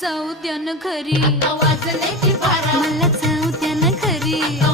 जाऊ द्या ना घरी, आता वाजले की बारा, मला जाऊ द्या ना घरी.